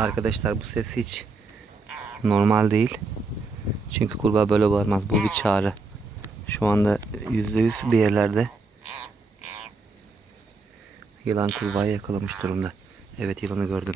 Arkadaşlar bu ses hiç normal değil. Çünkü kurbağa böyle bağırmaz. Bu bir çağrı. Şu anda %100 bir yerlerde yılan kurbağayı yakalamış durumda. Evet yılanı gördüm.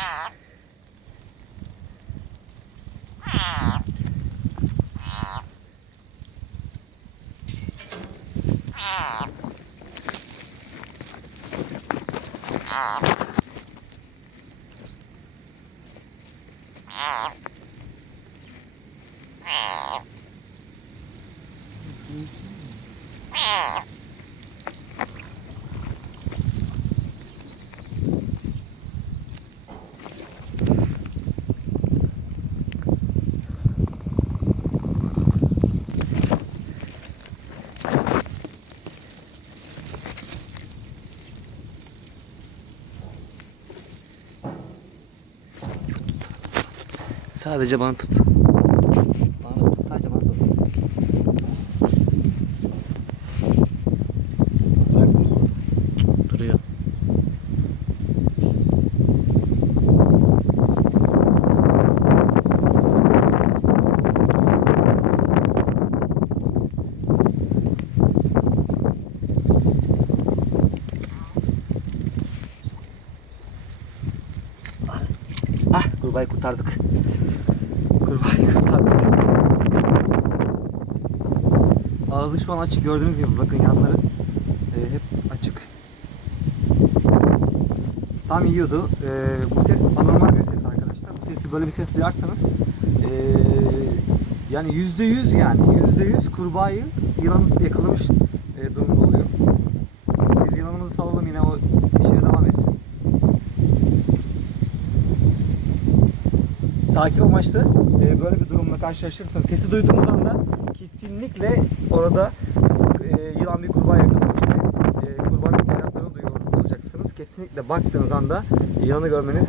Mm-hmm. Sadece bana tut. Bırak. Duruyor. Ah kurbağayı kurtardık. Kurbağayı kurtardık. Ağzı şu an açık gördüğünüz gibi bakın yanları e, hep açık. Tam yiyordu. E, bu ses anormal bir ses arkadaşlar. Bu sesi böyle bir ses duyarsanız e, yani yüzde yüz yani yüzde yüz kurbağayı yılan yakalamış takip amaçlı e, böyle bir durumla karşılaşırsanız sesi duyduğunuz anda kesinlikle orada e, yılan bir kurbağa yakalamış ve e, kurbanın bayraklarını duyuyor olacaksınız. Kesinlikle baktığınız anda yılanı görmeniz